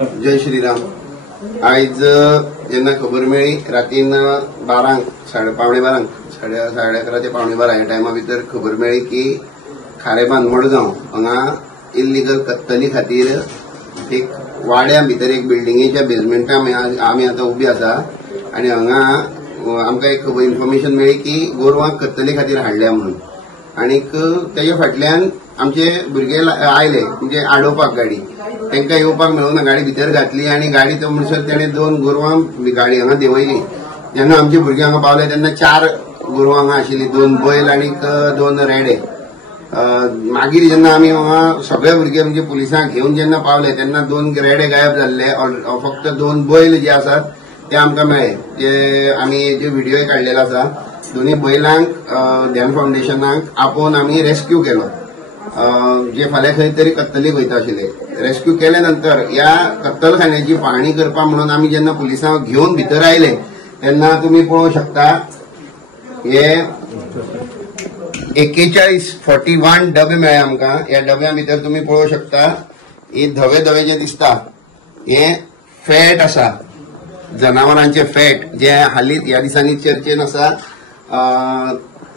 जय श्रीराम। आज जेन्ना खबर मेळ्ळी रातीन 12 पावणे 12 साडे 11 ते पावणे 12 ह्या टायमा भितर खबर मेळ्ळी की खारेबांद मडगांव हांगा इल्लीगल कत्तली खातीर एक वाड्या भितर एक बिल्डिंगेच्या बेजमेंटान आमी आतां उबी आसा आनी हांगा आमकां एक इन्फॉर्मेशन मेळ्ळी की गोरवांक कत्तले खातीर हाडल्या म्हणून आनीक तेजे फाटल्यान आमचे भुरगे आयले म्हणजे आडोवपाक गाडी तांकां येवपाक मेळूना गाडी भितर घातली आनी गाडी तो म्हणसर तेणें 2 गोरवां गाडी हांगा देंवयली। जेन्ना आमचे भुरगे हांगा पावले तेन्ना 4 गोरवां हांगा आशिल्लीं, 2 बैल आनीक 2 रेडे। मागीर जेन्ना आमी हांगा सगळे भुरगे म्हणजे पुलिसांक घेवन जेन्ना पावले तेन्ना 2 रेडे गायब जाल्ले, फक्त 2 बैल जे आसात ते आमकां मेळ्ळे। ते आमी जे व्हिडिओ काडलेलो आसा दोन्ही बैलांक ध्यान फाउंडेशनाक आपोवन आमी रेस्क्यू केलो, जे फाल्यां खंय तरी कत्तलीक वयता आशिल्ले। रेस्क्यू केल्या नंतर ह्या कत्तलखान्याची पाहणी करपा म्हणून आमी जेन्ना पुलिसांक घेवन भितर आयले तेन्ना तुमी पळोवंक शकता हे 41 डबे मेळ्ळे आमकां। ह्या डब्या भितर तुमी पळोवंक शकता हे धवे धवे जे दिसता हे फॅट आसा, जनावरांचे फॅट जे हालींच ह्या दिसांनी चर्चेन आसा।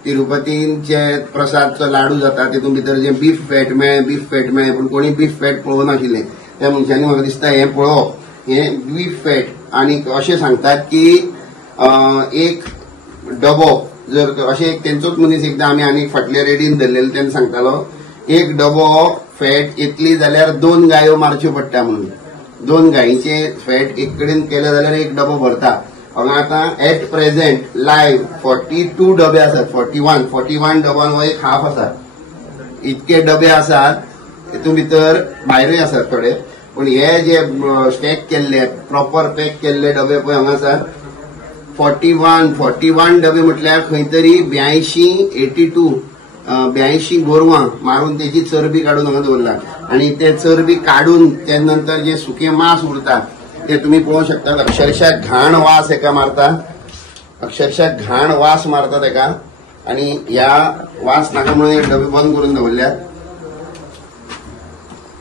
तिरुपतीचे प्रसादचो लाडू जाता तेतून भितर जे बीफ फॅट मेळ्ळे पूण कोणी बीफ फॅट पळोवंक नाशिल्ले। त्या मनशांनी म्हाका दिसता हे पळोवप हे बीफ फॅट आनी अशें सांगतात की एक डबो जर अशें तेंचोच मनीस एकदां आमी आनी फाटल्या रेडीन धरलेलो तेन्ना सांगतालो एक डबो फॅट येतली जाल्यार 2 गायो मारच्यो पडटा म्हणून। 2 गायीचे फॅट एक कडेन केले जाल्यार एक डबो भरता। हांगा आतां एट प्रेझेंट लायव्ह 42 डबे आसात, 41 डबान हो एक हाफ आसा। इतके डबे आसात, तेतून भितर भायरूय आसात थोडे, पूण हे जे स्टॅक केल्ले प्रॉपर पॅक केल्ले डबे पळय हांगा आसात 41 डबे म्हटल्यार खंय तरी 82 गोरवां मारून तेची चरबी काडून हांगा दवरला आनी ते चरबी काडून ते नंतर जे सुकें मांस उरता ते तुम्ही पळोवंक शकता। अक्षरशः घाण वास हेका मारता, अक्षरशः घाण वास मारता तेका आनी ह्या वास नाका म्हणून हे डबे बंद करून दवरल्यात।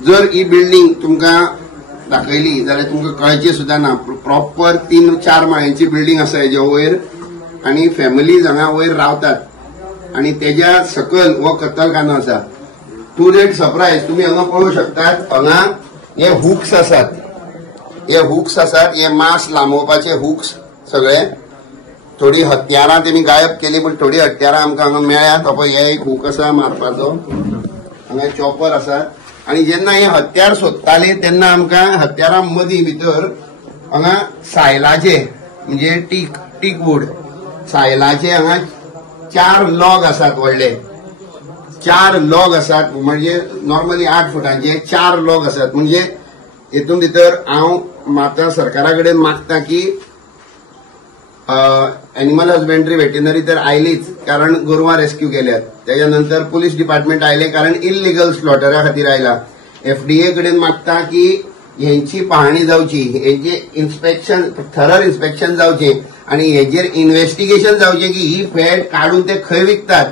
जर ही बिल्डिंग तुमकां दाखयली जाल्यार तुमकां कळचे सुद्धा ना, प्रॉपर 3-4 माळ्यांची बिल्डिंग आसा हेज्या वयर आनी फॅमिलीज हांगा वयर रावतात आनी तेज्या सकयल हो कत्तलखानो आसा। टू रेट सरप्रायज तुम्ही हांगा पळोवंक शकतात, हांगा हे हुक्स आसात, हे मांस लांबोवपाचे हुक्स सगळे। थोडी हत्यारां तेमी गायब केली पण थोडी हत्यारां आमकां हांगा मेळ्ळ्यात। हे एक हुक आसा मारपाचो, हांगा चॉपर आसा आनी जेन्ना हे हत्यार सोदताले तेन्ना आमकां हत्यारां मदीं भितर हांगा सायलाचे म्हणजे टीक वूड सायलाचे हांगा 4 लॉग आसात, व्हडले 4 लॉग आसात, म्हणजे नॉर्मली 8 फुटांचे 4 लॉग आसात। म्हणजे हेतून भितर हांव माता सरकारा कडेन मागता की एनिमल हजबेंड्री वेटनरी तर आयलीच कारण गोरवां रेस्क्यू केल्यात, त्याच्या नंतर पुलीस डिपार्टमेंट आयले कारण इल्लीगल स्लॉटरा खातीर आयला। FDA कडेन मागता की हेंची पाहणी जावची, हेजे इन्स्पेक्शन थरर इन्स्पेक्शन जावचे आनी हेजेर इन्व्हेस्टिगेशन जावचे की ही फॅट काडून ते खंय विकतात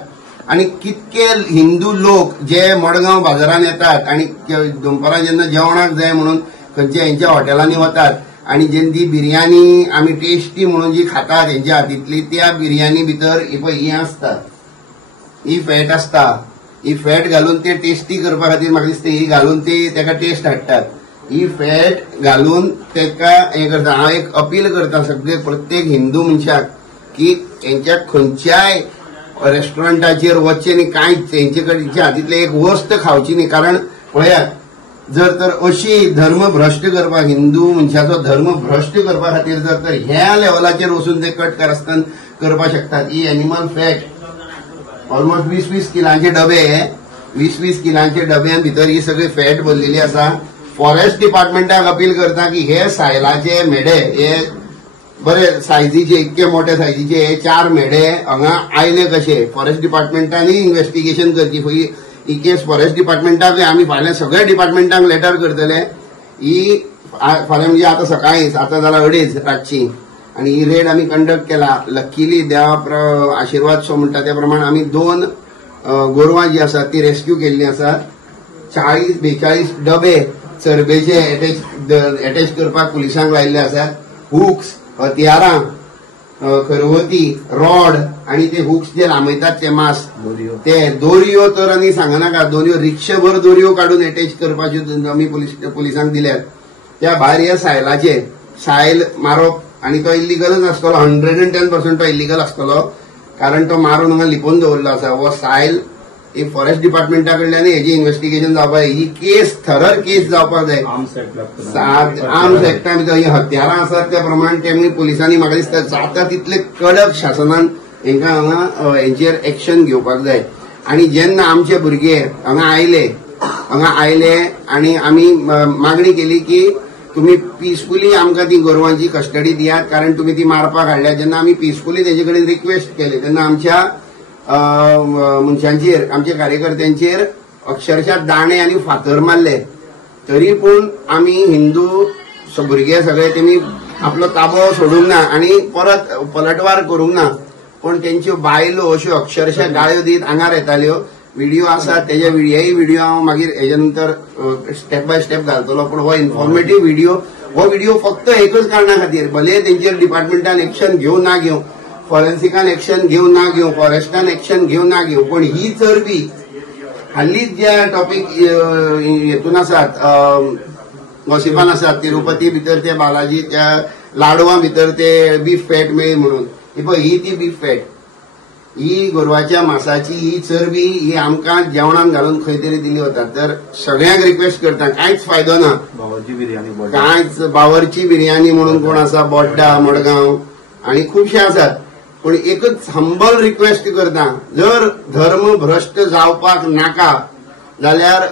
आनी कितके हिंदू लोक जे मडगांव बाजारात येतात आनी दनपारां जेन्ना जेवणाक जाय म्हणून खंयच्या हेंच्या हॉटेलांनी वतात आनी जी बिर्याणी आमी टेस्टी म्हणून जी खातात हेंच्या हातींतली त्या बिर्याणी भितर ही आसता, ही फॅट आसता। ही फॅट घालून ते टेस्टी करपा खातीर म्हाका दिसता ही घालून ते तेका टेस्ट हाडटात। ही फॅट घालून तेका हें करता। हांव एक अपील करता सगळे प्रत्येक हिंदू मनशाक की हेंच्या खंयच्याय रेस्टॉरंटाचेर वचचे न्ही, कांयच हेंचे कडेन हातींतले एक वस्त खावची न्ही। कारण पळयात जर तर अशी धर्म भ्रश्ट करपाक हिंदू मनशाचो धर्म भ्रश्ट करपा खातीर जर तर ह्या लेवलाचेर वचून ते कट कारस्थान करपाक शकतात। ही एनिमल फॅट ऑलमोस्ट 20-20 किलांचे डबे, 20-20 किलांचे डब्यां भितर ही सगळी फॅट भरलेली आसा। फॉरेस्ट डिपार्टमेंटाक अपील करता की हे सायलाचे मेढे हे बरे सायजीचे इतके मोठे सायजीचे हे 4 मेढे हांगा आयले कशे, फॉरेस्ट डिपार्टमेंटांनी इन्व्हेस्टिगेशन करची। ही केस फॉरेस्ट डिपार्टमेंटाक आमी फाल्यां सगळ्या डिपार्टमेंटांक लेटर करतले। ही फाल्यां म्हणजे आतां सकाळीं 7 जाल्यार 2:30 रातची आनी ही रेड आमी कंडक्ट केला। लकीली देवा आशिर्वाद सो म्हणटा त्या प्रमाणे आमी 2 गोरवां जी आसात ती रेस्क्यू केल्ली आसात। 40-42 डबे चरबेचे अटॅच करपाक पुलिसांक लायिल्ले आसात. हुक्स, हथियारां, खरवती, रॉड आणि ते हुक्स जे लांबयतात ते मास, ते दोरयो तर आनी सांगनाका, दोरयो रिक्षाभर दोरयो काढून अटॅच करपाच्यो आमी पुलिसांक दिल्यात. त्या भायर हे सायलाचे सायल मारप, आणि तो इल्लिगलच आसतलो. 110% तो इल्लिगल आसतलो, कारण तो मारून हांगा लिपोवन दवरलो आसा. हो सायल एक फॉरेस्ट डिपार्टमेंटा कडल्यान हेजी इन्व्हेस्टिगेशन जावपाक जाय. ही केस थरर केस जावपाक जाय. आर्म्स एक्टा भितर ही हत्यारां आसात त्या प्रमाण तेमी पुलिसांनी म्हाका दिसता जाता तितले कडक शासनान हेंकां हांगा हेचेर एक्शन घेवपाक जाय. आणि जेन्ना आमचे भुरगे हांगा आयले आणि आमी मागणी केली की तुम्ही पीसफुली आमकां ती गोरवांची कस्टडी दियात, कारण तुम्ही ती मारपाक हाडल्या. जेन्ना आमी पीसफुली तेजे कडेन रिक्वेस्ट केली तेन्ना आमच्या मनशांचेर, आमच्या कार्यकर्त्यांचेर अक्षरशः दाणे आणि फातर मारले. तरी पूण आमी हिंदू भुरगे सगळे तेमी आपलो ताबो सोडूंक ना आणि परत पलटवार करूंक ना. पण तेंच्यो बायलो अश्यो अक्षरशः गाळ्यो दीत आंगार येताल्यो. व्हिडिओ आसा, तेजे व्हिडिओ हांव मागीर हेजे नंतर स्टेप बाय स्टेप घालतलो. पण हो इन्फॉर्मेटिव्ह व्हिडिओ फक्त एकच कारणां खातीर, भले तेंचेर डिपार्टमेंटान एक्शन घेवं ना घेवं, फॉरेन्सिकान एक्शन घेवं ना घेवं, फॉरेस्टान एक्शन घेवं ना घेवं, पण ही चरबी हालींच ज्या टॉपिक हेतून आसात, गॉसिपान आसात, तिरुपती भितर ते बालाजी त्या लाडवा भितर ते बीफ फॅट मेळ्ळी म्हणून, ही ती बीफ फॅट, ही गोरवाच्या मांसाची ही चरबी ही आमकां जेवणान घालून खंय तरी दिली वता. तर सगळ्यांक रिक्वेस्ट करता, कांयच फायदो ना. कांयच बावरची बिर्याणी म्हणून कोण आसा, बोड्डा, मडगांव आणि खुबशे आसात. पण एकच हंबल रिक्वेस्ट करता, जर धर्म भ्रष्ट जावपाक नाका जाल्यार